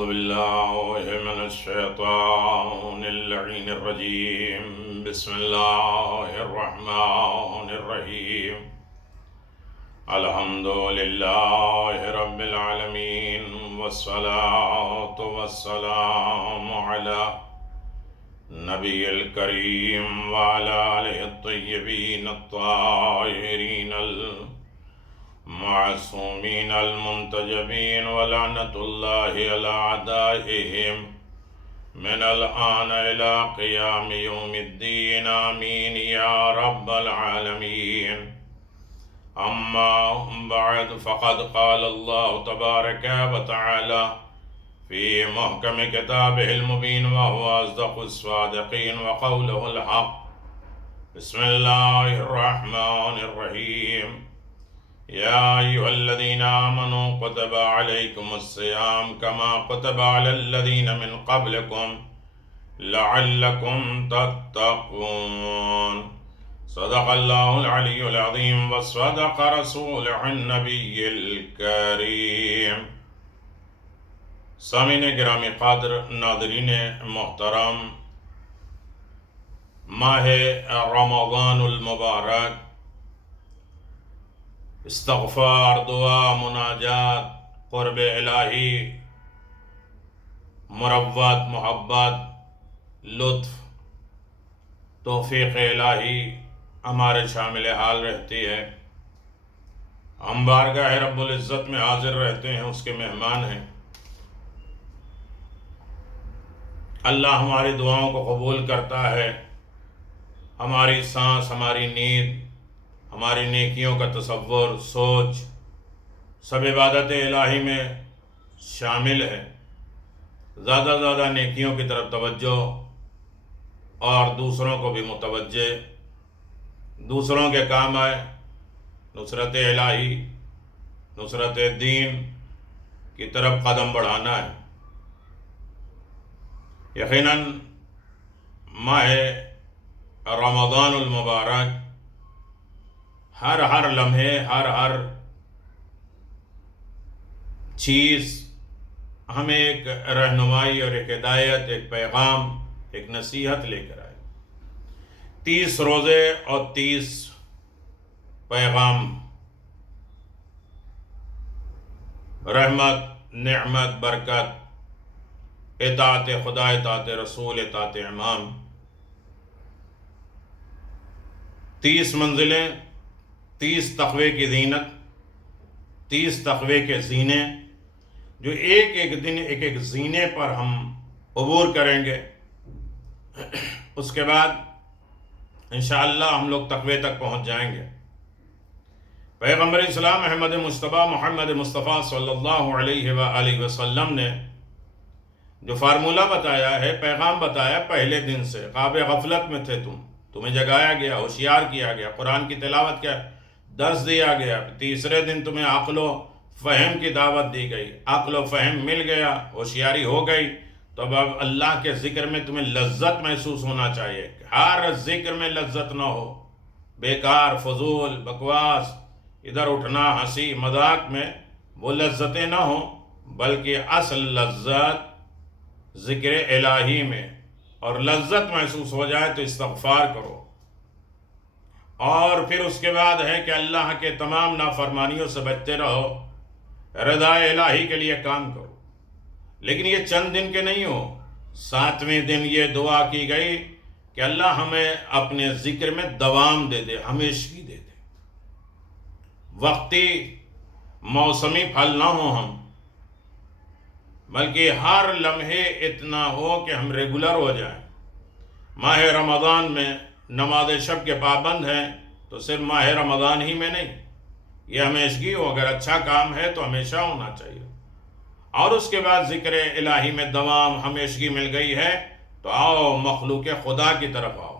أعوذ بالله من الشيطان اللعين الرجيم. بسم الله الرحمن الرحيم. الحمد لله رب العالمين، والصلاة والسلام على نبي الكريم وعلى آله الطيبين الطاهرين المعصومين المنتجبين، ولعنة الله على أعدائهم من الآن إلى قيام يوم الدين. آمين يا رب العالمين. أما بعد، فقد قال الله تبارك وتعالى في محكم كتابه المبين وهو أصدق الصادقين وقوله الحق. بسم الله الرحمن الرحيم. يا أيها الذين آمنوا كتب عليكم الصيام كما كتب على الذين من قبلكم لعلكم تتقون. صدق الله العلي العظيم وصدق رسوله النبي الكريم. سامعین گرامی قادر، ناظرین محترم، ماہ رمضان المبارک، استغفار، دعا، مناجات، قرب الہی، مروت، محبت، لطف، توفیق الہی ہمارے شامل حال رہتی ہے. ہم بارگاہ رب العزت میں حاضر رہتے ہیں، اس کے مہمان ہیں. اللہ ہماری دعاؤں کو قبول کرتا ہے. ہماری سانس، ہماری نیند، ہماری نیکیوں کا تصور، سوچ، سب عبادت الہی میں شامل ہے. زیادہ زیادہ نیکیوں کی طرف توجہ اور دوسروں کو بھی متوجہ، دوسروں کے کام آئے، نصرت الہی، نصرت دین کی طرف قدم بڑھانا ہے. یقیناً ماہ رمضان المبارک ہر لمحے، ہر چیز ہمیں ایک رہنمائی اور ایک ہدایت، ایک پیغام، ایک نصیحت لے کر آئے. 30 روزے اور 30 پیغام، رحمت، نعمت، برکت، اطاعت خدا، اطاعت رسول، اطاعت امام. 30 منزلیں، 30 تقوی کی زینت، 30 تقوی کے زینے، جو ایک ایک دن ایک ایک زینے پر ہم عبور کریں گے. اس کے بعد انشاءاللہ ہم لوگ تقوی تک پہنچ جائیں گے. پیغمبر اسلام احمد مصطفیٰ محمد مصطفیٰ صلی اللہ علیہ وآلہ وسلم نے جو فارمولہ بتایا ہے، پیغام بتایا، پہلے دن سے خواب غفلت میں تھے تمہیں جگایا گیا، ہوشیار کیا گیا، قرآن کی تلاوت کا درس دیا گیا. تیسرے دن تمہیں عقل و فہم کی دعوت دی گئی، عقل و فہم مل گیا، ہوشیاری ہو گئی. تو اب اللہ کے ذکر میں تمہیں لذت محسوس ہونا چاہیے. ہر ذکر میں لذت نہ ہو، بیکار، فضول، بکواس، ادھر اٹھنا، ہنسی مذاق میں وہ لذتیں نہ ہوں، بلکہ اصل لذت ذکر الہی میں. اور لذت محسوس ہو جائے تو استغفار کرو. اور پھر اس کے بعد ہے کہ اللہ کے تمام نافرمانیوں سے بچتے رہو، رضا الہی کے لیے کام کرو. لیکن یہ چند دن کے نہیں ہو. 7ویں دن یہ دعا کی گئی کہ اللہ ہمیں اپنے ذکر میں دوام دے دے، ہمیشگی دے دے. وقتی موسمی پھل نہ ہوں ہم، بلکہ ہر لمحے اتنا ہو کہ ہم ریگولر ہو جائیں. ماہ رمضان میں نماز شب کے پابند ہیں تو صرف ماہ رمضان ہی میں نہیں، یہ ہمیشگی ہو. اگر اچھا کام ہے تو ہمیشہ ہونا چاہیے. اور اس کے بعد ذکر الہی میں دوام، ہمیشگی مل گئی ہے تو آؤ مخلوق خدا کی طرف آؤ،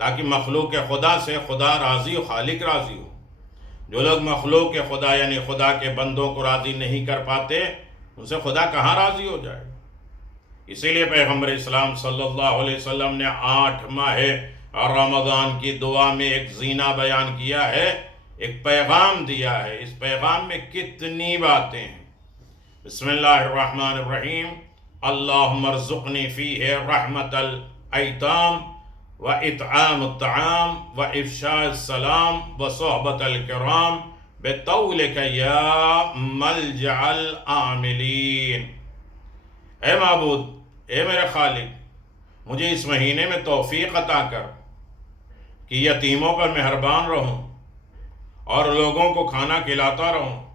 تاکہ مخلوق خدا سے خدا راضی ہو، خالق راضی ہو. جو لوگ مخلوق خدا یعنی خدا کے بندوں کو راضی نہیں کر پاتے، ان سے خدا کہاں راضی ہو جائے. اسی لیے پیغمبر اسلام صلی اللہ علیہ وسلم نے 8 ماہ رمضان کی دعا میں ایک زینہ بیان کیا ہے، ایک پیغام دیا ہے. اس پیغام میں کتنی باتیں ہیں. بسم اللہ الرحمن الرحیم اللہم ارزقنی فیہ رحمت الایتام و اطعام الطعام و افشاء السلام و صحبت الکرام بطولک یا ملجع العاملین۔ اے معبود، اے میرے خالق، مجھے اس مہینے میں توفیق عطا کر کہ یتیموں پر مہربان رہوں اور لوگوں کو کھانا کھلاتا رہوں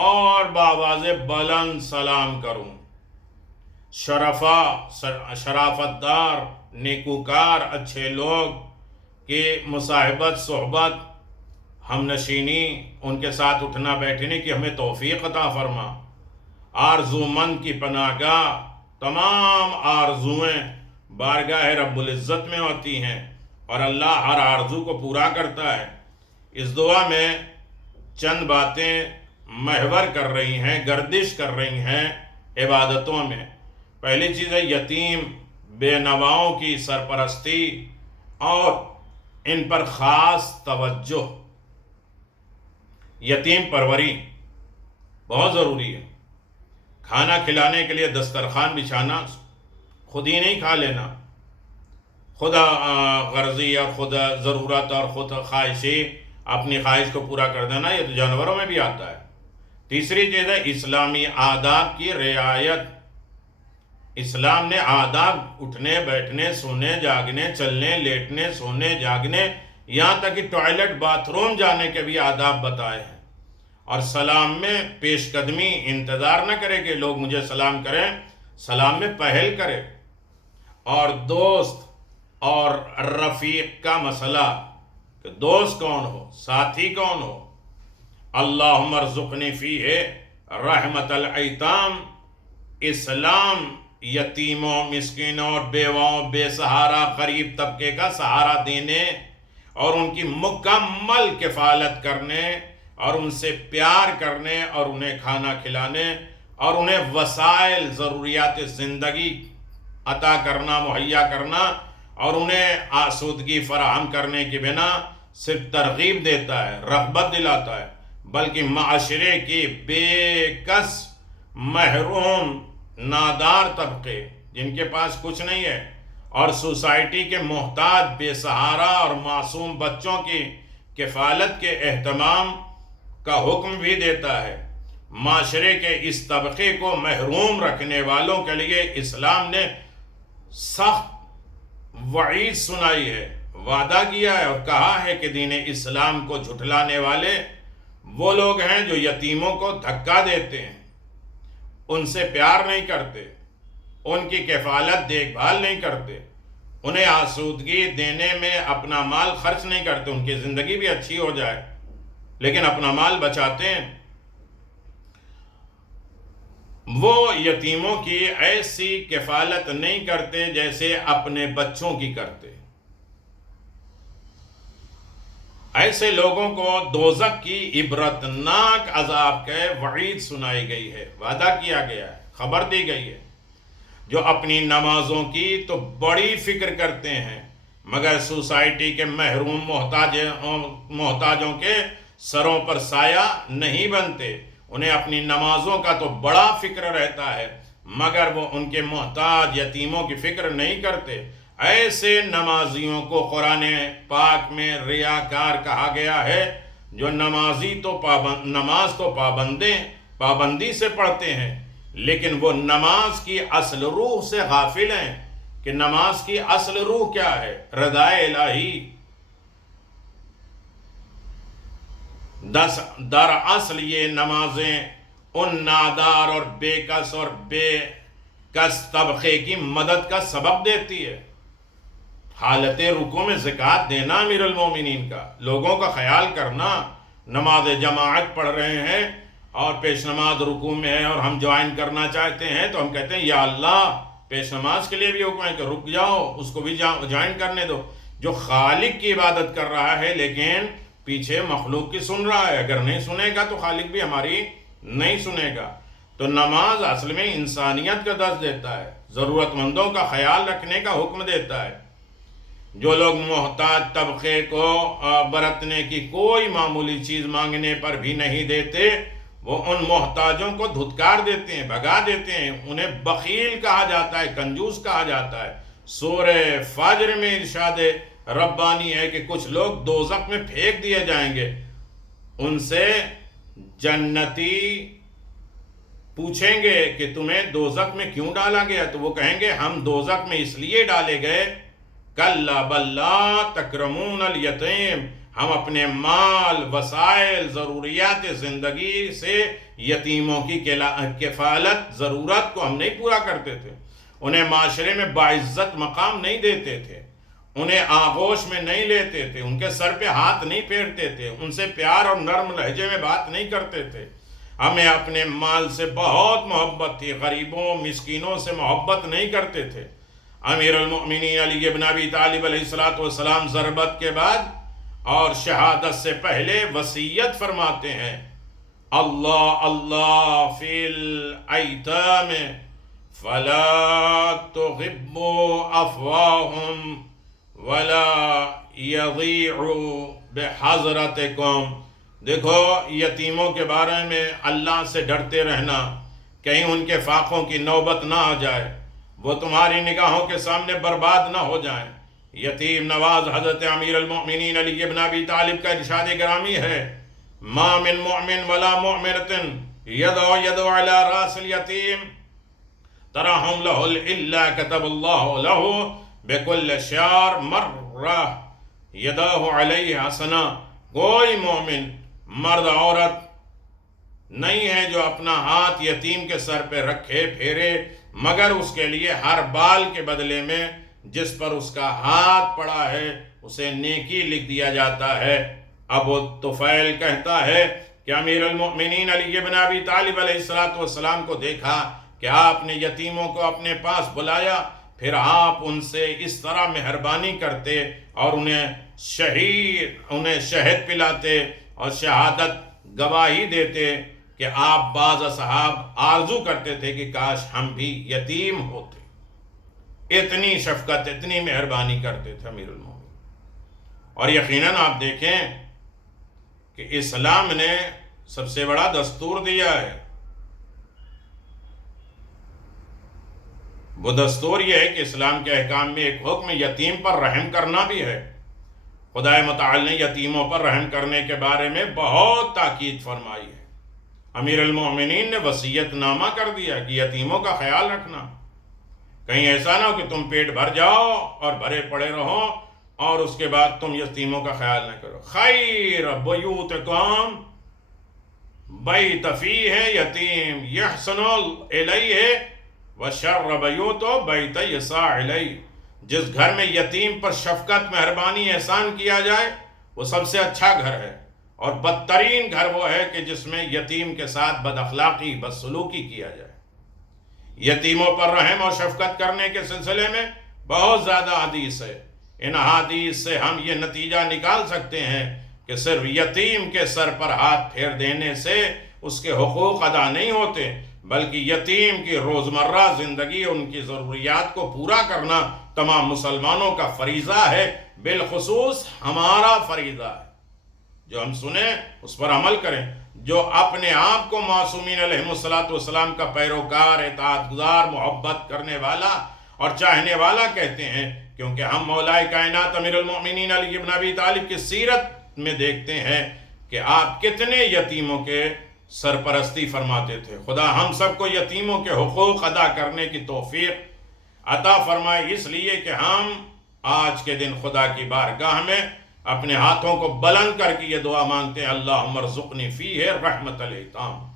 اور بآواز بلند سلام کروں۔ شرافت دار، نیکوکار، اچھے لوگ کی مصاحبت، صحبت، ہم نشینی، ان کے ساتھ اٹھنا بیٹھنے کی ہمیں توفیق عطا فرما۔ آرزو مند کی پناہ گاہ، تمام آرزویں بارگاہ رب العزت میں ہوتی ہیں اور اللہ ہر آرزو کو پورا کرتا ہے۔ اس دعا میں چند باتیں محور کر رہی ہیں، گردش کر رہی ہیں عبادتوں میں۔ پہلی چیز ہے یتیم بے نواؤں کی سرپرستی اور ان پر خاص توجہ۔ یتیم پروری بہت ضروری ہے۔ کھانا کھلانے کے لیے دسترخوان بچھانا خود ہی نہیں کھا لینا، خود غرضی اور خود ضرورت اور خود خواہشی اپنی خواہش کو پورا کر دینا، یہ تو جانوروں میں بھی آتا ہے۔ تیسری چیز ہے اسلامی آداب کی رعایت۔ اسلام نے آداب، اٹھنے بیٹھنے، سونے جاگنے، چلنے لیٹنے، سونے جاگنے، یہاں تک کہ ٹوائلٹ باتھ روم جانے کے بھی آداب بتائے ہیں۔ اور سلام میں پیش قدمی، انتظار نہ کرے کہ لوگ مجھے سلام کریں، سلام میں پہل کرے۔ اور دوست اور رفیق کا مسئلہ کہ دوست کون ہو، ساتھی کون ہو۔ اللہم ارزقنی فیہ رحمت الایتام، اسلام یتیموں، مسکینوں اور بیواؤں، بے سہارا غریب طبقے کا سہارا دینے اور ان کی مکمل کفالت کرنے اور ان سے پیار کرنے اور انہیں کھانا کھلانے اور انہیں وسائل، ضروریات زندگی عطا کرنا، مہیا کرنا اور انہیں آسودگی فراہم کرنے کی بنا صرف ترغیب دیتا ہے، رغبت دلاتا ہے، بلکہ معاشرے کی بے کس، محروم، نادار طبقے جن کے پاس کچھ نہیں ہے اور سوسائٹی کے محتاج، بے سہارا اور معصوم بچوں کی کفالت کے اہتمام کا حکم بھی دیتا ہے۔ معاشرے کے اس طبقے کو محروم رکھنے والوں کے لیے اسلام نے سخت وعید سنائی ہے، وعدہ کیا ہے اور کہا ہے کہ دین اسلام کو جھٹلانے والے وہ لوگ ہیں جو یتیموں کو دھکا دیتے ہیں، ان سے پیار نہیں کرتے، ان کی کفالت دیکھ بھال نہیں کرتے، انہیں آسودگی دینے میں اپنا مال خرچ نہیں کرتے، ان کی زندگی بھی اچھی ہو جائے لیکن اپنا مال بچاتے ہیں۔ وہ یتیموں کی ایسی کفالت نہیں کرتے جیسے اپنے بچوں کی کرتے۔ ایسے لوگوں کو دوزخ کی عبرتناک عذاب کے وعید سنائی گئی ہے، وعدہ کیا گیا ہے، خبر دی گئی ہے۔ جو اپنی نمازوں کی تو بڑی فکر کرتے ہیں مگر سوسائٹی کے محروم محتاجوں کے سروں پر سایہ نہیں بنتے، انہیں اپنی نمازوں کا تو بڑا فکر رہتا ہے مگر وہ ان کے محتاج یتیموں کی فکر نہیں کرتے۔ ایسے نمازیوں کو قرآن پاک میں ریاکار کہا گیا ہے جو نماز تو پابندی سے پڑھتے ہیں لیکن وہ نماز کی اصل روح سے غافل ہیں کہ نماز کی اصل روح کیا ہے، رضا الہی۔ دراصل یہ نمازیں ان نادار اور بے کس طبقے کی مدد کا سبب دیتی ہے۔ حالت رکوع میں زکوٰۃ دینا امیر المومنین کا، لوگوں کا خیال کرنا، نماز جماعت پڑھ رہے ہیں اور پیش نماز رکوع میں ہے اور ہم جوائن کرنا چاہتے ہیں تو ہم کہتے ہیں یا اللہ، پیش نماز کے لیے بھی حکم ہے کہ رک جاؤ، اس کو بھی جوائن کرنے دو۔ جو خالق کی عبادت کر رہا ہے لیکن پیچھے مخلوق کی سن رہا ہے، اگر نہیں سنے گا تو خالق بھی ہماری نہیں سنے گا۔ تو نماز اصل میں انسانیت کا درس دیتا ہے، ضرورت مندوں کا خیال رکھنے کا حکم دیتا ہے۔ جو لوگ محتاج طبقے کو برتنے کی کوئی معمولی چیز مانگنے پر بھی نہیں دیتے، وہ ان محتاجوں کو دھتکار دیتے ہیں، بھگا دیتے ہیں، انہیں بخیل کہا جاتا ہے، کنجوس کہا جاتا ہے۔ سورہ فجر میں ارشاد ربانی ہے کہ کچھ لوگ دوزخ میں پھینک دیے جائیں گے، ان سے جنتی پوچھیں گے کہ تمہیں دوزخ میں کیوں ڈالا گیا؟ تو وہ کہیں گے ہم دوزخ میں اس لیے ڈالے گئے، کلا بل لا تکرمون الیتیم، ہم اپنے مال، وسائل، ضروریات زندگی سے یتیموں کی کفالت، ضرورت کو ہم نہیں پورا کرتے تھے، انہیں معاشرے میں باعزت مقام نہیں دیتے تھے، انہیں آغوش میں نہیں لیتے تھے، ان کے سر پہ ہاتھ نہیں پھیرتے تھے، ان سے پیار اور نرم لہجے میں بات نہیں کرتے تھے۔ ہمیں اپنے مال سے بہت محبت تھی، غریبوں مسکینوں سے محبت نہیں کرتے تھے۔ امیر المؤمنین علی بن ابی طالب علیہ السلام ضربت کے بعد اور شہادت سے پہلے وصیت فرماتے ہیں، اللہ اللہ فی الایتام فلا تغبوا افواہم ولا یضیعوا بحضرتکم۔ دیکھو یتیموں کے بارے میں اللہ سے ڈرتے رہنا، کہیں ان کے فاقوں کی نوبت نہ آ جائے، وہ تمہاری نگاہوں کے سامنے برباد نہ ہو جائیں۔ یتیم نواز حضرت امیر المؤمنین علی بن ابی طالب کا ارشاد گرامی ہے، ما من مؤمن ولا مؤمنۃ یدعو علی راس الیتیم ترحم له الا كتب الله له بكل شعر مرہ یداہ علیہ حسنہ۔ کوئی مومن مرد عورت نہیں ہے جو اپنا ہاتھ یتیم کے سر پہ رکھے پھیرے مگر اس کے لیے ہر بال کے بدلے میں جس پر اس کا ہاتھ پڑا ہے اسے نیکی لکھ دیا جاتا ہے۔ ابو طفیل کہتا ہے کہ امیر المؤمنین علی بن ابی طالب علیہ السلام کو دیکھا کہ آپ نے یتیموں کو اپنے پاس بلایا، پھر آپ ان سے اس طرح مہربانی کرتے اور انہیں شہد پلاتے اور شہادت گواہی دیتے کہ آپ بعض اصحاب آرزو کرتے تھے کہ کاش ہم بھی یتیم ہوتے۔ اتنی شفقت، اتنی مہربانی کرتے تھے امیر المومنین۔ اور یقیناً آپ دیکھیں کہ اسلام نے سب سے بڑا دستور دیا ہے، وہ دستور یہ ہے کہ اسلام کے احکام میں ایک حکم یتیم پر رحم کرنا بھی ہے۔ خدائے متعال نے یتیموں پر رحم کرنے کے بارے میں بہت تاکید فرمائی ہے۔ امیر المؤمنین نے وصیت نامہ کر دیا کہ یتیموں کا خیال رکھنا، کہیں ایسا نہ ہو کہ تم پیٹ بھر جاؤ اور بھرے پڑے رہو اور اس کے بعد تم یتیموں کا خیال نہ کرو۔ خیر بیوتکم بیت فیہ یتیم یحسن الیہ وشر بیوت بیت یسع الیہ۔ جس گھر میں یتیم پر شفقت، مہربانی، احسان کیا جائے وہ سب سے اچھا گھر ہے، اور بدترین گھر وہ ہے کہ جس میں یتیم کے ساتھ بد اخلاقی، بدسلوکی کیا جائے۔ یتیموں پر رحم اور شفقت کرنے کے سلسلے میں بہت زیادہ حدیث ہے۔ ان حدیث سے ہم یہ نتیجہ نکال سکتے ہیں کہ صرف یتیم کے سر پر ہاتھ پھیر دینے سے اس کے حقوق ادا نہیں ہوتے، بلکہ یتیم کی روزمرہ زندگی، ان کی ضروریات کو پورا کرنا تمام مسلمانوں کا فریضہ ہے، بالخصوص ہمارا فریضہ ہے۔ جو ہم سنیں اس پر عمل کریں۔ جو اپنے آپ کو معصومین علیہ السلام کا پیروکار، اطاعت گزار، محبت کرنے والا اور چاہنے والا کہتے ہیں، کیونکہ ہم مولا کائنات امیر المؤمنین علی بن ابی طالب کی سیرت میں دیکھتے ہیں کہ آپ کتنے یتیموں کے سرپرستی فرماتے تھے۔ خدا ہم سب کو یتیموں کے حقوق ادا کرنے کی توفیق عطا فرمائے، اس لیے کہ ہم آج کے دن خدا کی بارگاہ میں اپنے ہاتھوں کو بلند کر کے یہ دعا مانگتے ہیں، اللہم ارزقنی فیہ رحمت الیتام۔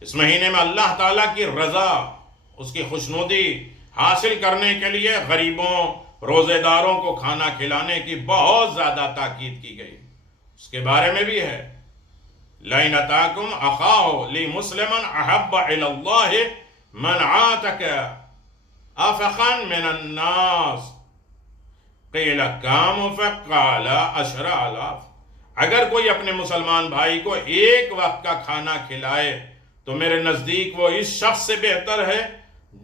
اس مہینے میں اللہ تعالیٰ کی رضا، اس کی خوشنودی حاصل کرنے کے لیے غریبوں، روزے داروں کو کھانا کھلانے کی بہت زیادہ تاکید کی گئی۔ اس کے بارے میں بھی ہے، لَإِنْ أَتَاكُمْ أَخَاهُ لِمُسْلِمًا أَحَبَّ إِلَى اللَّهِ مَنْ عَاتَكَ أَفَقًا مِنَ النَّاسِ قِيلَ كَامُ فَقَالَ عَشْرَ آلَافٍ۔ اگر کوئی اپنے مسلمان بھائی کو ایک وقت کا کھانا کھلائے تو میرے نزدیک وہ اس شخص سے بہتر ہے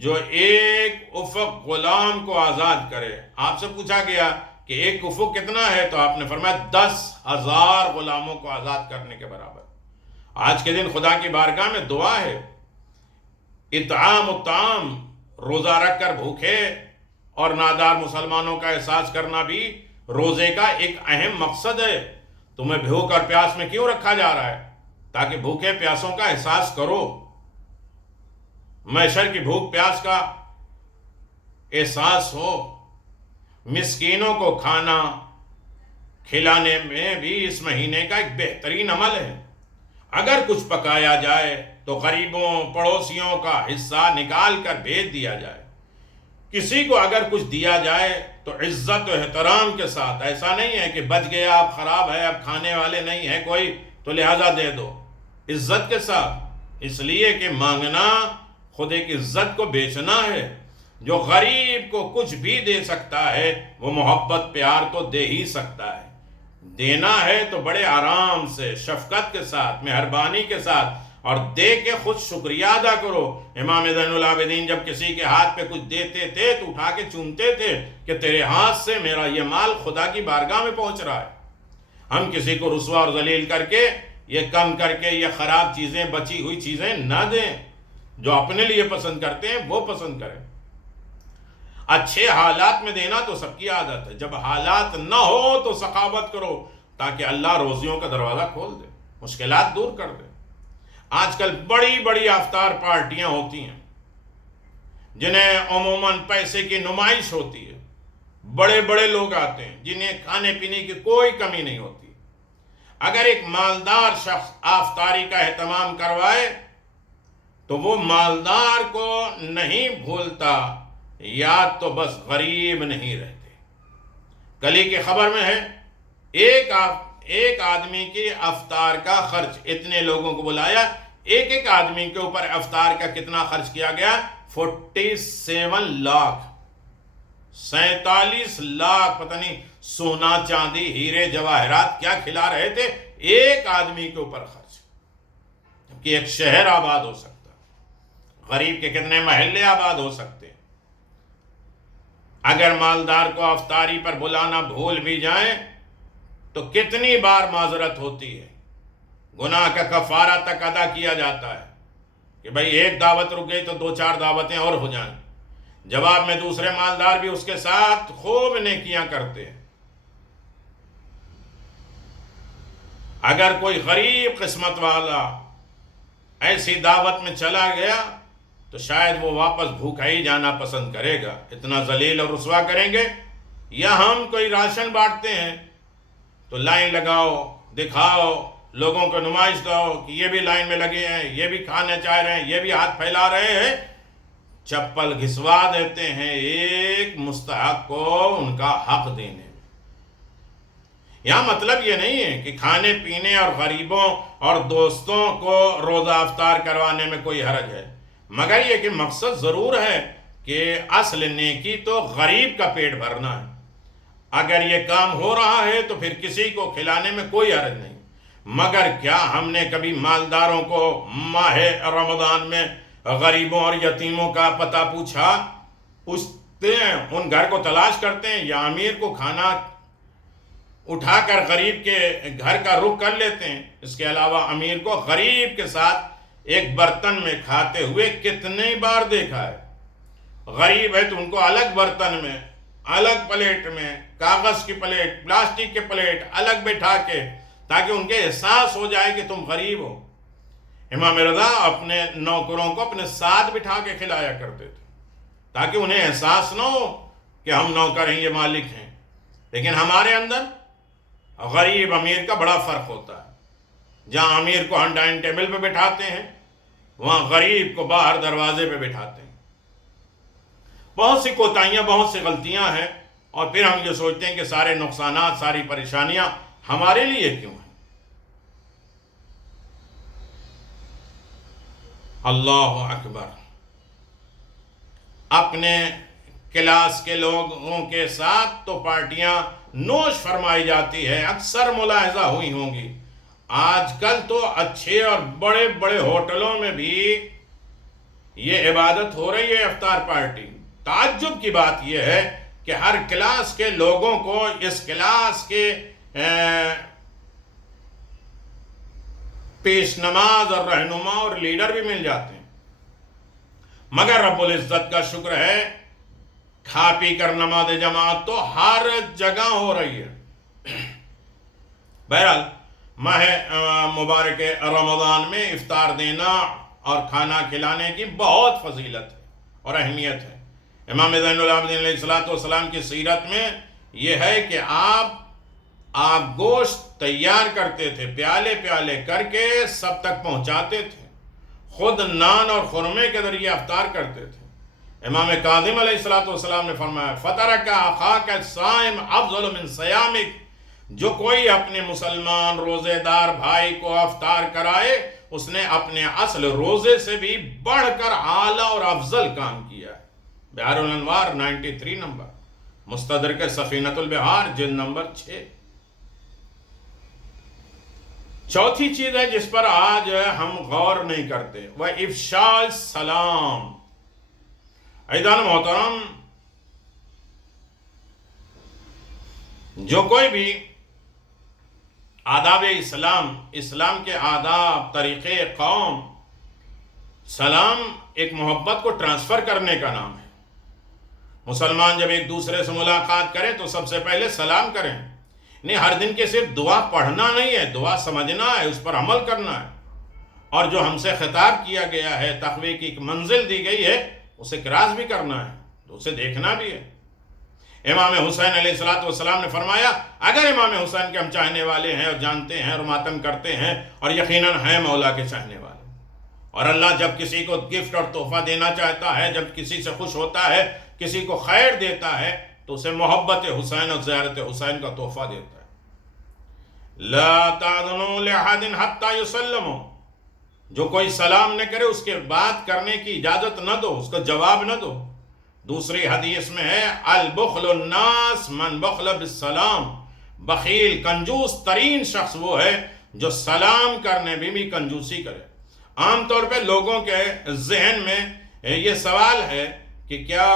جو ایک افق غلام کو آزاد کرے۔ آپ سے پوچھا گیا کہ ایک افق کتنا ہے، تو آپ نے فرمایا 10,000 غلاموں کو آزاد کرنے کے برابر۔ آج کے دن خدا کی بارگاہ میں دعا ہے، اطعام الطعام، روزہ رکھ کر بھوکے اور نادار مسلمانوں کا احساس کرنا بھی روزے کا ایک اہم مقصد ہے۔ تمہیں بھوک اور پیاس میں کیوں رکھا جا رہا ہے؟ تاکہ بھوکے پیاسوں کا احساس کرو، محشر کی بھوک پیاس کا احساس ہو۔ مسکینوں کو کھانا کھلانے میں بھی اس مہینے کا ایک بہترین عمل ہے۔ اگر کچھ پکایا جائے تو غریبوں پڑوسیوں کا حصہ نکال کر بھیج دیا جائے۔ کسی کو اگر کچھ دیا جائے تو عزت و احترام کے ساتھ، ایسا نہیں ہے کہ بچ گیا اب خراب ہے اب کھانے والے نہیں ہے کوئی تو لہذا دے دو، عزت کے ساتھ، اس لیے کہ مانگنا خود ایک عزت کو بیچنا ہے۔ جو غریب کو کچھ بھی دے سکتا ہے وہ محبت پیار تو دے ہی سکتا ہے۔ دینا ہے تو بڑے آرام سے، شفقت کے ساتھ، مہربانی کے ساتھ، اور دے کے خود شکریہ ادا کرو۔ امام زین العابدین جب کسی کے ہاتھ پہ کچھ دیتے تھے تو اٹھا کے چومتے تھے کہ تیرے ہاتھ سے میرا یہ مال خدا کی بارگاہ میں پہنچ رہا ہے۔ ہم کسی کو رسوا اور ذلیل کر کے، یہ کم کر کے، یہ خراب چیزیں، بچی ہوئی چیزیں نہ دیں۔ جو اپنے لیے پسند کرتے ہیں وہ پسند کریں۔ اچھے حالات میں دینا تو سب کی عادت ہے، جب حالات نہ ہو تو سخاوت کرو تاکہ اللہ روزیوں کا دروازہ کھول دے، مشکلات دور کر دے۔ آج کل بڑی بڑی افطار پارٹیاں ہوتی ہیں جنہیں عموماً پیسے کی نمائش ہوتی ہے، بڑے بڑے لوگ آتے ہیں جنہیں کھانے پینے کی کوئی کمی نہیں ہوتی۔ اگر ایک مالدار شخص افطاری کا اہتمام کروائے تو وہ مالدار کو نہیں بھولتا، یا تو بس غریب نہیں رہتے۔ کل ہی کی خبر میں ہے ایک آدمی کی افطار کا خرچ، اتنے لوگوں کو بلایا، ایک آدمی کے اوپر افطار کا کتنا خرچ کیا گیا؟ 47 لاکھ، 47 لاکھ، پتہ نہیں سونا چاندی ہیرے جواہرات کیا کھلا رہے تھے، ایک آدمی کے اوپر خرچ، جبکہ ایک شہر آباد ہو سکتا، غریب کے کتنے محلے آباد ہو سکتے۔ اگر مالدار کو افطاری پر بلانا بھول بھی جائیں تو کتنی بار معذرت ہوتی ہے، گناہ کا کفارہ تک ادا کیا جاتا ہے کہ بھئی ایک دعوت رک گئی تو 2-4 دعوتیں اور ہو جائیں۔ جواب میں دوسرے مالدار بھی اس کے ساتھ خوب نیکیاں کرتے ہیں۔ اگر کوئی غریب قسمت والا ایسی دعوت میں چلا گیا تو شاید وہ واپس بھوکا ہی جانا پسند کرے گا، اتنا ذلیل اور رسوا کریں گے۔ یا ہم کوئی راشن بانٹتے ہیں تو لائن لگاؤ، دکھاؤ، لوگوں کو نمائش دو کہ یہ بھی لائن میں لگے ہیں، یہ بھی کھانا چاہ رہے ہیں، یہ بھی ہاتھ پھیلا رہے ہیں، چپل گھسوا دیتے ہیں ایک مستحق کو ان کا حق دینے میں۔ یہاں مطلب یہ نہیں ہے کہ کھانے پینے اور غریبوں اور دوستوں کو روزہ افطار کروانے میں کوئی حرج ہے، مگر یہ کہ مقصد ضرور ہے کہ اصل نیکی تو غریب کا پیٹ بھرنا ہے۔ اگر یہ کام ہو رہا ہے تو پھر کسی کو کھلانے میں کوئی حرج نہیں، مگر کیا ہم نے کبھی مالداروں کو ماہ رمضان میں غریبوں اور یتیموں کا پتہ پوچھتے ہیں، ان گھر کو تلاش کرتے ہیں، یا امیر کو کھانا اٹھا کر غریب کے گھر کا رخ کر لیتے ہیں؟ اس کے علاوہ امیر کو غریب کے ساتھ ایک برتن میں کھاتے ہوئے کتنے بار دیکھا ہے۔ غریب ہے تو ان کو الگ برتن میں، الگ پلیٹ میں، کاغذ کی پلیٹ، پلاسٹک کے پلیٹ الگ بٹھا کے، تاکہ ان کے احساس ہو جائے کہ تم غریب ہو۔ امام رضا اپنے نوکروں کو اپنے ساتھ بٹھا کے کھلایا کرتے تھے تاکہ انہیں احساس نہ ہو کہ ہم نوکر ہیں، یہ مالک ہیں۔ لیکن ہمارے اندر غریب امیر کا بڑا فرق ہوتا ہے۔ جہاں امیر کو ہم ڈائننگ ٹیبل پہ بٹھاتے ہیں وہاں غریب کو باہر دروازے پہ بٹھاتے ہیں۔ بہت سی کوتاہیاں، بہت سی غلطیاں ہیں، اور پھر ہم یہ سوچتے ہیں کہ سارے نقصانات، ساری پریشانیاں ہمارے لیے کیوں ہیں۔ اللہ اکبر۔ اپنے کلاس کے لوگوں کے ساتھ تو پارٹیاں نوش فرمائی جاتی ہے، اکثر ملاحظہ ہوئی ہوں گی۔ آج کل تو اچھے اور بڑے بڑے ہوٹلوں میں بھی یہ عبادت ہو رہی ہے، افطار پارٹی۔ تعجب کی بات یہ ہے کہ ہر کلاس کے لوگوں کو، اس کلاس کے پیش نماز اور رہنما اور لیڈر بھی مل جاتے ہیں، مگر رب العزت کا شکر ہے کھا پی کر نماز جماعت تو ہر جگہ ہو رہی ہے۔ بہرحال ماہ مبارک رمضان میں افطار دینا اور کھانا کھلانے کی بہت فضیلت ہے اور اہمیت ہے۔ امام زین العابدین علیہ السلام کی سیرت میں یہ ہے کہ آپ گوشت تیار کرتے تھے، پیالے پیالے کر کے سب تک پہنچاتے تھے، خود نان اور خرمے کے ذریعے افطار کرتے تھے۔ امام کاظم علیہ السلام نے فرمایا فَتَرَكَ أَخَاكَ الصَّائِمَ أَفْضَلُ مِنْ صِيَامِكَ، جو کوئی اپنے مسلمان روزے دار بھائی کو افطار کرائے اس نے اپنے اصل روزے سے بھی بڑھ کر اعلیٰ اور افضل کام کیا ہے۔ بحار الانوار 93 نمبر، مستدرک سفینۃ البحار جلد نمبر 6۔ چوتھی چیز ہے جس پر آج ہم غور نہیں کرتے، وہ افشاء السلام۔ عزیزان محترم، جو کوئی بھی آداب اسلام کے آداب، طریقے قوم، سلام ایک محبت کو ٹرانسفر کرنے کا نام ہے۔ مسلمان جب ایک دوسرے سے ملاقات کریں تو سب سے پہلے سلام کریں۔ نہیں، ہر دن کے صرف دعا پڑھنا نہیں ہے، دعا سمجھنا ہے، اس پر عمل کرنا ہے، اور جو ہم سے خطاب کیا گیا ہے، تقوی کی ایک منزل دی گئی ہے، اسے کراس بھی کرنا ہے، تو اسے دیکھنا بھی ہے۔ امام حسین علیہ السلام نے فرمایا اگر امام حسین کے ہم چاہنے والے ہیں اور جانتے ہیں اور ماتم کرتے ہیں، اور یقیناً ہیں مولا کے چاہنے والے، اور اللہ جب کسی کو گفٹ اور تحفہ دینا چاہتا ہے، جب کسی سے خوش ہوتا ہے، کسی کو خیر دیتا ہے، تو اسے محبت حسین اور زیارت حسین کا تحفہ دیتا ہے۔ لا تأذنوا لأحد حتى يسلموا، جو کوئی سلام نہ کرے اس کے بات کرنے کی اجازت نہ دو، اس کو جواب نہ دو۔ دوسری حدیث میں ہے البخل الناس من بخل بالسلام، بخیل کنجوس ترین شخص وہ ہے جو سلام کرنے میں بھی کنجوسی کرے۔ عام طور پہ لوگوں کے ذہن میں یہ سوال ہے کہ کیا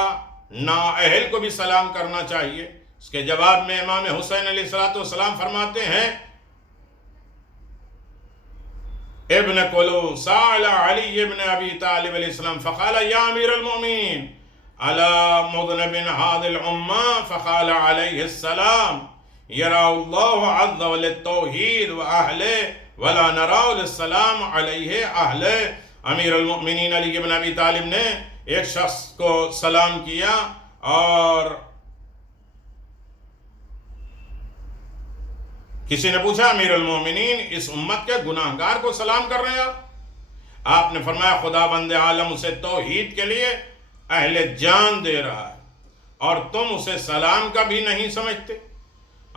نااہل کو بھی سلام کرنا چاہیے؟ اس کے جواب میں امام حسین علیہ السلام فرماتے ہیں ابن کلو سأل علی ابن ابی طالب علیہ السلام فقال یا امیر المؤمنین علی مذنب هذه الامة فقال علیہ السلام یرا اللہ عز وللتوحید واہلہ ولا نرا للسلام علیہ اہلہ۔ امیر المؤمنین علی ابن ابی طالب نے ایک شخص کو سلام کیا اور کسی نے پوچھا امیر المومنین اس امت کے گناہگار کو سلام کر رہے ہیں آپ نے فرمایا خدا بند عالم اسے توحید کے لیے اہل جان دے رہا ہے اور تم اسے سلام کا بھی نہیں سمجھتے۔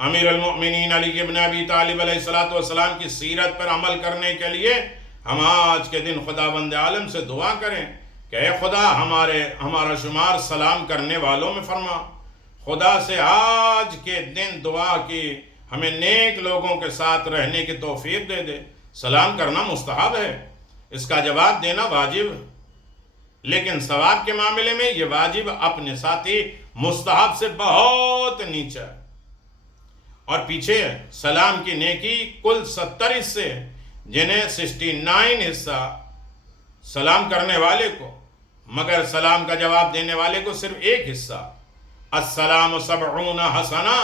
امیر المؤمنین علی ابن ابی طالب علیہ السلام کی سیرت پر عمل کرنے کے لیے ہم آج کے دن خدا بند عالم سے دعا کریں کہ اے خدا ہمارا شمار سلام کرنے والوں میں فرما۔ خدا سے آج کے دن دعا کی ہمیں نیک لوگوں کے ساتھ رہنے کی توفیق دے دے۔ سلام کرنا مستحب ہے، اس کا جواب دینا واجب ہے، لیکن ثواب کے معاملے میں یہ واجب اپنے ساتھی مستحب سے بہت نیچا ہے۔ اور پیچھے سلام کی نیکی کل 70 حصے جنہیں 69 حصہ سلام کرنے والے کو، مگر سلام کا جواب دینے والے کو صرف ایک حصہ۔ السلام 70 حسنہ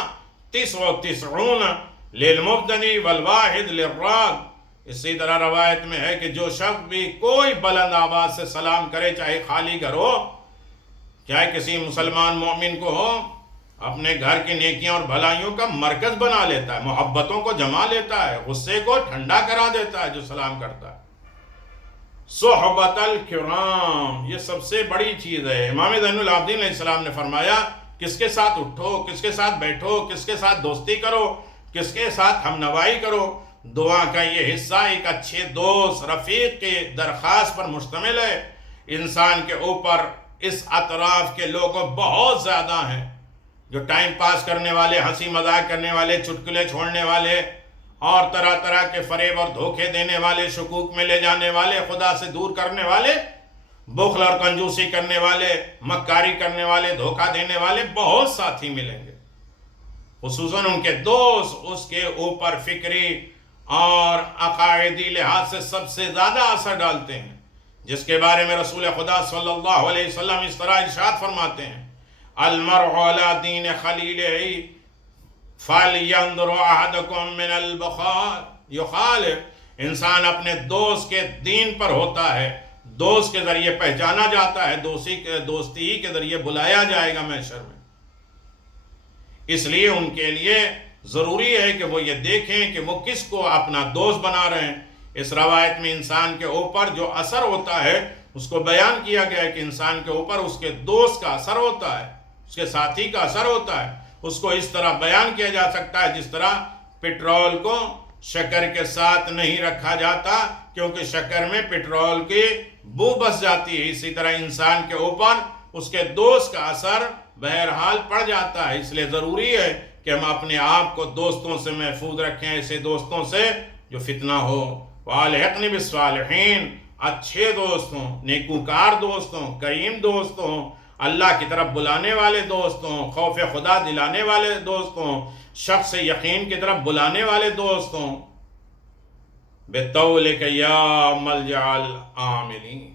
99 للمبتدی والواحد للراد۔ اسی طرح روایت میں ہے کہ جو شخص بھی کوئی بلند آواز سے سلام کرے، چاہے خالی گھر ہو، چاہے کسی مسلمان مومن کو ہو، اپنے گھر کی نیکیاں اور بھلائیوں کا مرکز بنا لیتا ہے، محبتوں کو جما لیتا ہے، غصے کو ٹھنڈا کرا دیتا ہے جو سلام کرتا ہے۔ صحبت الکرام، یہ سب سے بڑی چیز ہے۔ امام زین العابدین علیہ السلام نے فرمایا کس کے ساتھ اٹھو، کس کے ساتھ بیٹھو، کس کے ساتھ دوستی کرو، کس کے ساتھ ہم نوائی کرو، دعا کا یہ حصہ ایک اچھے دوست رفیق کے درخواست پر مشتمل ہے۔ انسان کے اوپر اس اطراف کے لوگ بہت زیادہ ہیں جو ٹائم پاس کرنے والے، ہنسی مذاق کرنے والے، چٹکلے چھوڑنے والے اور طرح طرح کے فریب اور دھوکے دینے والے، شکوک میں لے جانے والے، خدا سے دور کرنے والے، بخل اور کنجوسی کرنے والے، مکاری کرنے والے، دھوکہ دینے والے بہت ساتھی ملیں گے۔ خصوصاً ان کے دوست اس کے اوپر فکری اور عقائدی لحاظ سے سب سے زیادہ اثر ڈالتے ہیں، جس کے بارے میں رسول خدا صلی اللہ علیہ وسلم اس طرح ارشاد فرماتے ہیں: المرء علی دین خلیلہ فَلْيَنْظُرْ أَحَدُكُمْ مِنَ الْبُخَارِ یخالف، انسان اپنے دوست کے دین پر ہوتا ہے، دوست کے ذریعے پہچانا جاتا ہے، دوستی ہی کے ذریعے بلایا جائے گا محشر میں۔ اس لیے ان کے لیے ضروری ہے کہ وہ یہ دیکھیں کہ وہ کس کو اپنا دوست بنا رہے ہیں۔ اس روایت میں انسان کے اوپر جو اثر ہوتا ہے اس کو بیان کیا گیا ہے کہ انسان کے اوپر اس کے دوست کا اثر ہوتا ہے، اس کے ساتھی کا اثر ہوتا ہے۔ اس کو اس طرح بیان کیا جا سکتا ہے جس طرح پٹرول کو شکر کے ساتھ نہیں رکھا جاتا کیونکہ شکر میں پٹرول کی بو بس جاتی ہے، اسی طرح انسان کے اوپر اس کے دوست کا اثر بہرحال پڑ جاتا ہے۔ اس لیے ضروری ہے کہ ہم اپنے آپ کو دوستوں سے محفوظ رکھیں، ایسے دوستوں سے جو فتنہ ہو۔ وَالْحِقْنِ بِالصَّالِحِينَ، اچھے دوستوں، نیکوکار دوستوں، کریم دوستوں، اللہ کی طرف بلانے والے دوستوں، خوف خدا دلانے والے دوستوں، شخص یقین کی طرف بلانے والے دوستوں۔ بِالطَّوْلِكَ يَا مَلْجَعَ الْعَامِلِينَ،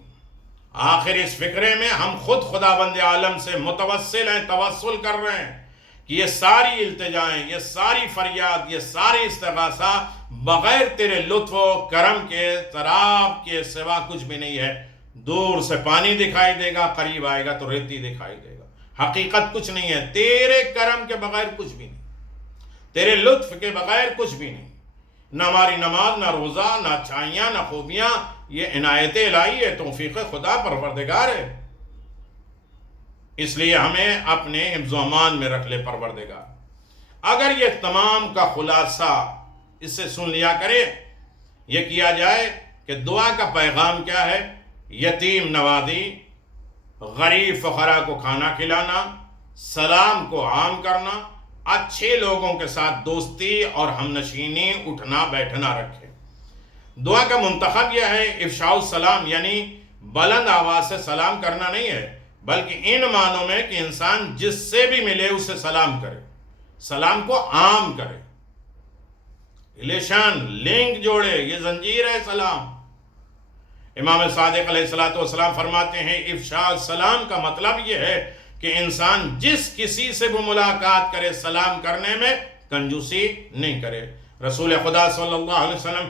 آخر اس فقرے میں ہم خود خداوند عالم سے متوسل ہیں، توسل کر رہے ہیں کہ یہ ساری التجائیں، یہ ساری فریاد، یہ ساری استغاثہ بغیر تیرے لطف و کرم کے تراب کے سوا کچھ بھی نہیں ہے۔ دور سے پانی دکھائی دے گا، قریب آئے گا تو ریتی دکھائی دے گا، حقیقت کچھ نہیں ہے۔ تیرے کرم کے بغیر کچھ بھی نہیں، تیرے لطف کے بغیر کچھ بھی نہیں۔ نہ ہماری نماز، نہ روزہ، نہ اچھائیاں، نہ خوبیاں، یہ عنایت الہی ہے، توفیق خدا پروردگار ہے۔ اس لیے ہمیں اپنے حفظ و امان میں رکھ لے پروردگار۔ اگر یہ تمام کا خلاصہ اس سے سن لیا کرے، یہ کیا جائے کہ دعا کا پیغام کیا ہے؟ یتیم نوازی، غریب فقراء کو کھانا کھلانا، سلام کو عام کرنا، اچھے لوگوں کے ساتھ دوستی اور ہمنشینی، اٹھنا بیٹھنا رکھے۔ دعا کا منتخب یہ ہے افشاء السلام، یعنی بلند آواز سے سلام کرنا نہیں ہے، بلکہ ان معنوں میں کہ انسان جس سے بھی ملے اسے سلام کرے، سلام کو عام کرے، ریلیشن، لنک جوڑے، یہ زنجیر ہے سلام۔ امام صادق علیہ السلام فرماتے ہیں افشاء السلام کا مطلب یہ ہے کہ انسان جس کسی سے بھی ملاقات کرے سلام کرنے میں کنجوسی نہیں کرے۔ رسول خدا صلی اللہ علیہ وسلم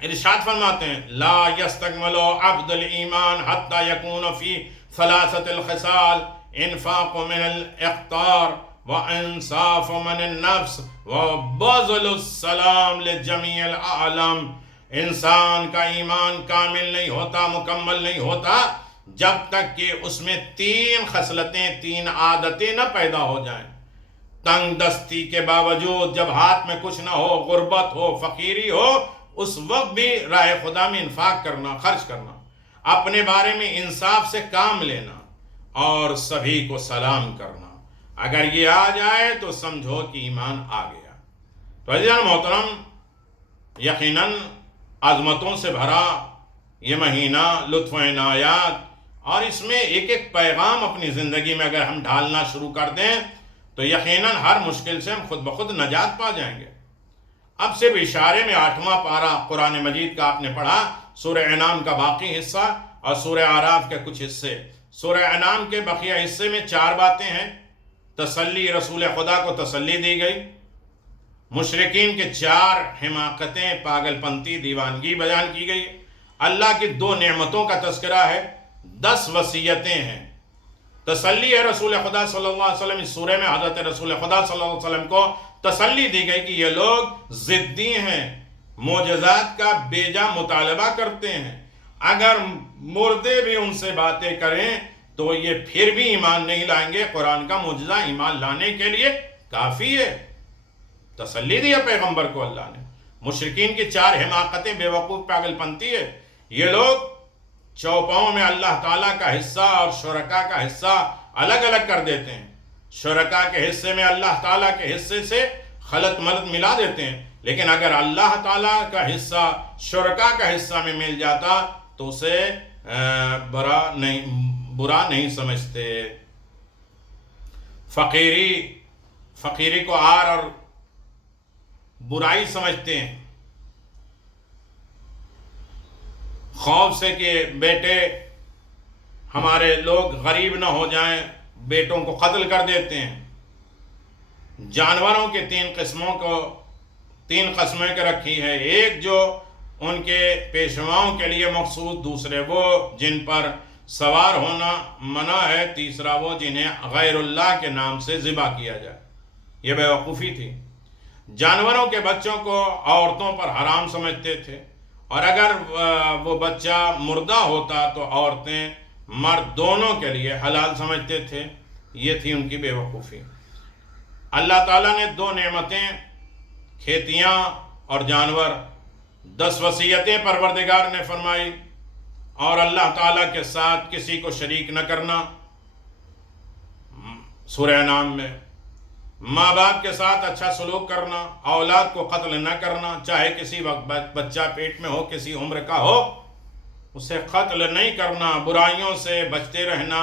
ارشاد فرماتے ہیں لا یستکمل عبد الایمان حتی یکون فی ثلاثة الخصال انفاق من الاقتار وانصاف من النفس وبذل السلام لجمیع العالم۔ انسان کا ایمان کامل نہیں ہوتا، مکمل نہیں ہوتا جب تک کہ اس میں تین خصلتیں، تین عادتیں نہ پیدا ہو جائیں۔ تنگ دستی کے باوجود، جب ہاتھ میں کچھ نہ ہو، غربت ہو، فقیری ہو، اس وقت بھی راہ خدا میں انفاق کرنا، خرچ کرنا، اپنے بارے میں انصاف سے کام لینا اور سبھی کو سلام کرنا۔ اگر یہ آ جائے تو سمجھو کہ ایمان آ گیا۔ تو عزیزان محترم، یقیناً عظمتوں سے بھرا یہ مہینہ، لطف و عنایات، اور اس میں ایک ایک پیغام اپنی زندگی میں اگر ہم ڈھالنا شروع کر دیں تو یقیناً ہر مشکل سے ہم خود بخود نجات پا جائیں گے۔ اب صرف اشارے میں 8واں پارہ قرآن مجید کا آپ نے پڑھا، سورہ انعام کا باقی حصہ اور سورہ اعراف کے کچھ حصے۔ سورہ انعام کے بقیہ حصے میں 4 باتیں ہیں۔ تسلی، رسول خدا کو تسلی دی گئی، مشرکین کے 4 حماقتیں، پاگل پنتی، دیوانگی بیان کی گئی، اللہ کی 2 نعمتوں کا تذکرہ ہے، 10 وصیتیں ہیں۔ تسلی ہے رسول خدا صلی اللہ علیہ وسلم، اس سورہ میں حضرت رسول خدا صلی اللہ علیہ وسلم کو تسلی دی گئی کہ یہ لوگ ضدی ہیں، معجزات کا بیجا مطالبہ کرتے ہیں، اگر مردے بھی ان سے باتیں کریں تو یہ پھر بھی ایمان نہیں لائیں گے، قرآن کا معجزہ ایمان لانے کے لیے کافی ہے۔ تسلی دیا پیغمبر کو اللہ نے۔ مشرکین کی 4 حماقتیں، بے وقوف پاگل پنتی ہے، یہ لوگ چوپاؤں میں اللہ تعالیٰ کا حصہ اور شرکا کا حصہ الگ الگ کر دیتے ہیں۔ شرکا کے حصے میں اللہ تعالیٰ کے حصے سے خلط ملط ملا دیتے ہیں، لیکن اگر اللہ تعالیٰ کا حصہ شرکا کا حصہ میں مل جاتا تو اسے برا نہیں سمجھتے۔ فقیری کو عار اور برائی سمجھتے ہیں، خوف سے کہ بیٹے ہمارے لوگ غریب نہ ہو جائیں، بیٹوں کو قتل کر دیتے ہیں۔ جانوروں کے تین قسمیں کے رکھی ہے، ایک جو ان کے پیشواؤں کے لیے مخصوص، دوسرے وہ جن پر سوار ہونا منع ہے، تیسرا وہ جنہیں غیر اللہ کے نام سے ذبح کیا جائے۔ یہ بیوقوفی تھی۔ جانوروں کے بچوں کو عورتوں پر حرام سمجھتے تھے، اور اگر وہ بچہ مردہ ہوتا تو عورتیں مرد دونوں کے لیے حلال سمجھتے تھے۔ یہ تھی ان کی بیوقوفی۔ اللہ تعالیٰ نے 2 نعمتیں، کھیتیاں اور جانور، 10 وصیتیں پروردگار نے فرمائی، اور اللہ تعالیٰ کے ساتھ کسی کو شریک نہ کرنا۔ سورہ انعام میں ماں باپ کے ساتھ اچھا سلوک کرنا، اولاد کو قتل نہ کرنا، چاہے کسی وقت بچہ پیٹ میں ہو، کسی عمر کا ہو، اسے قتل نہیں کرنا، برائیوں سے بچتے رہنا،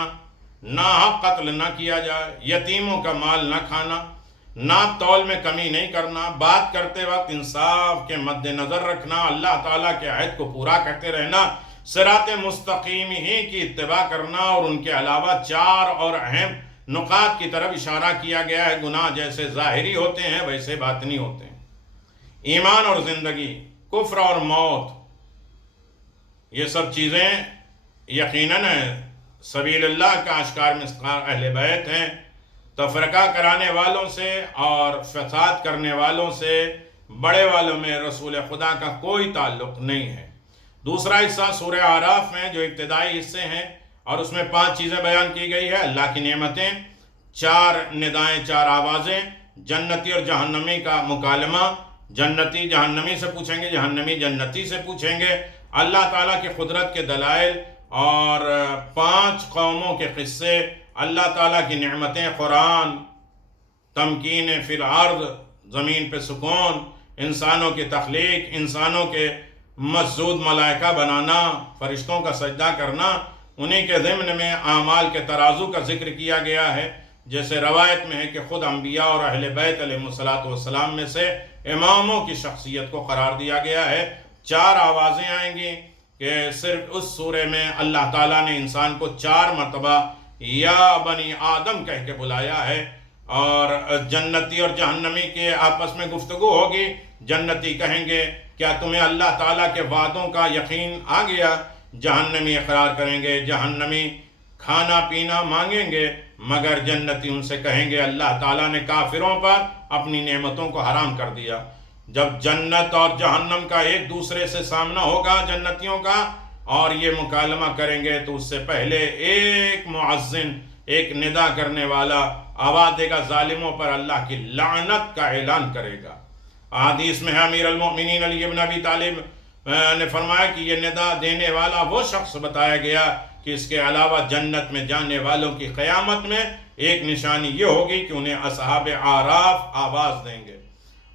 ناحق قتل نہ کیا جائے، یتیموں کا مال نہ کھانا، ناپ تول میں کمی نہیں کرنا، بات کرتے وقت انصاف کے مد نظر رکھنا، اللہ تعالیٰ کے عہد کو پورا کرتے رہنا، صراط مستقیم ہی کی اتباع کرنا، اور ان کے علاوہ 4 اور اہم نقاط کی طرف اشارہ کیا گیا ہے۔ گناہ جیسے ظاہری ہوتے ہیں ویسے باطنی ہوتے ہیں۔ ایمان اور زندگی، کفر اور موت، یہ سب چیزیں یقیناً سبیل اللہ کا اشکار مسکار اہل بیت ہیں۔ تفرقہ کرانے والوں سے اور فساد کرنے والوں سے بڑے والوں میں رسول خدا کا کوئی تعلق نہیں ہے۔ دوسرا حصہ سورہ اعراف میں جو ابتدائی حصے ہیں، اور اس میں 5 چیزیں بیان کی گئی ہے، اللہ کی نعمتیں، 4 ندائیں، 4 آوازیں، جنتی اور جہنمی کا مکالمہ، جنتی جہنمی سے پوچھیں گے، جہنمی جنتی سے پوچھیں گے، اللہ تعالیٰ کی قدرت کے دلائل، اور 5 قوموں کے قصے، اللہ تعالیٰ کی نعمتیں، قرآن، تمکین فی الارض، زمین پہ سکون، انسانوں کی تخلیق، انسانوں کے مسجود ملائکہ بنانا، فرشتوں کا سجدہ کرنا، انہی کے ضمن میں اعمال کے ترازو کا ذکر کیا گیا ہے، جیسے روایت میں ہے کہ خود انبیاء اور اہل بیت علیہ السلام میں سے اماموں کی شخصیت کو قرار دیا گیا ہے۔ 4 آوازیں آئیں گی کہ صرف اس سورے میں اللہ تعالیٰ نے انسان کو 4 مرتبہ یا بنی آدم کہہ کے بلایا ہے، اور جنتی اور جہنمی کے آپس میں گفتگو ہوگی۔ جنتی کہیں گے کیا تمہیں اللہ تعالیٰ کے وعدوں کا یقین آ گیا؟ جہنمی اقرار کریں گے، جہنمی کھانا پینا مانگیں گے، مگر جنتی ان سے کہیں گے اللہ تعالیٰ نے کافروں پر اپنی نعمتوں کو حرام کر دیا۔ جب جنت اور جہنم کا ایک دوسرے سے سامنا ہوگا جنتیوں کا، اور یہ مکالمہ کریں گے، تو اس سے پہلے ایک معزن، ایک ندا کرنے والا آواز دے گا، ظالموں پر اللہ کی لعنت کا اعلان کرے گا۔ حدیث میں امیر المؤمنین علی بن ابی طالب نے فرمایا کہ یہ ندا دینے والا وہ شخص بتایا گیا کہ اس کے علاوہ جنت میں جانے والوں کی قیامت میں ایک نشانی یہ ہوگی کہ انہیں اصحاب اعراف آواز دیں گے۔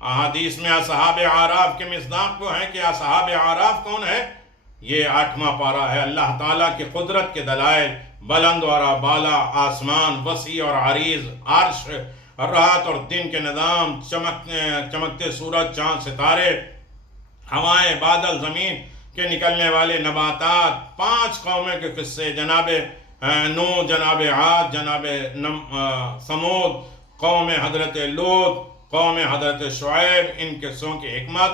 حدیث میں اصحاب اعراف کے مصداق وہ ہیں کہ اصحاب اعراف کون ہے؟ یہ 8واں پارہ ہے۔ اللہ تعالیٰ کی قدرت کے دلائل، بلند اور بالا آسمان، وسیع اور عریض عرش، رات اور دن کے نظام، چمکتے سورج، چاند، ستارے، ہوائیں، بادل، زمین کے نکلنے والے نباتات، 5 قوموں کے قصے، جناب نوح، جناب عاد، جناب ثمود، قوم حضرت لوط، قوم حضرت شعیب، ان قصوں کی حکمت،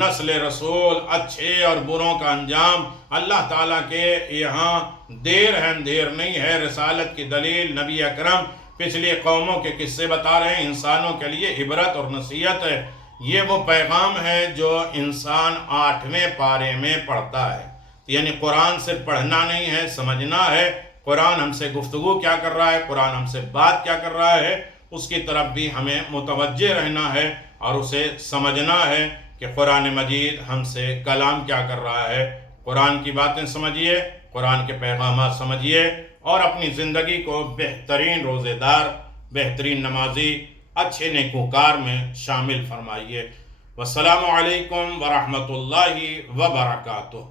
نسل رسول، اچھے اور بروں کا انجام، اللہ تعالیٰ کے یہاں دیر ہے اندھیر نہیں ہے، رسالت کی دلیل، نبی اکرم پچھلی قوموں کے قصے بتا رہے ہیں، انسانوں کے لیے عبرت اور نصیحت ہے۔ یہ وہ پیغام ہے جو انسان 8ویں پارے میں پڑھتا ہے۔ یعنی قرآن صرف پڑھنا نہیں ہے، سمجھنا ہے، قرآن ہم سے گفتگو کیا کر رہا ہے، قرآن ہم سے بات کیا کر رہا ہے، اس کی طرف بھی ہمیں متوجہ رہنا ہے اور اسے سمجھنا ہے کہ قرآن مجید ہم سے کلام کیا کر رہا ہے۔ قرآن کی باتیں سمجھیے، قرآن کے پیغامات سمجھیے، اور اپنی زندگی کو بہترین روزے دار، بہترین نمازی، اچھے نیکوکار میں شامل فرمائیے۔ والسلام علیکم ورحمۃ اللہ وبرکاتہ۔